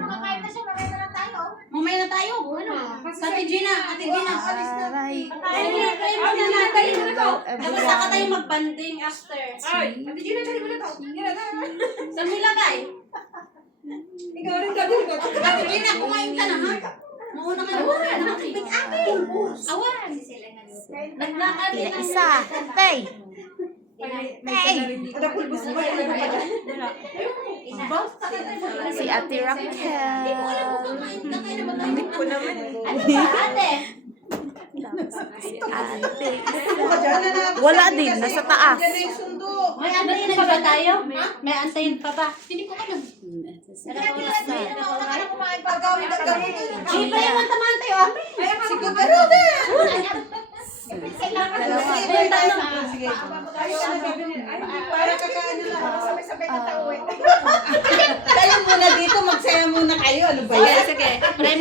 makakain na siya, mamaya na lang tayo. Mamaya na tayo. Ano? Ate Gina. Alis na. Aray. Kain na natin. Tapos saka tayo mag-banding after. Ay, Ate Gina, dali mo na to. Saan mo ilagay? Ikaw rin dali mo. Ate Gina, kumain ka na ha? Mauna ka na. Nakatipid akin. Awan. Naglakad Tia isa. Tay. Ada pulbos mo. Si Ate Raquel. Hindi ko naman. Ano ba, ate? Si Ate. Wala din. Nasa taas. May antayin pa ba tayo? May antayin pa ba? Hindi ko alam. Pagawin ang gawin. Hindi pa yung mantamaan tayo, ate. Sige, pero din. Sige. Para kakaano lang. Sabay-sabay na tao eh. Kayo muna dito, magsaya muna kayo. Ano ba yan? Sige.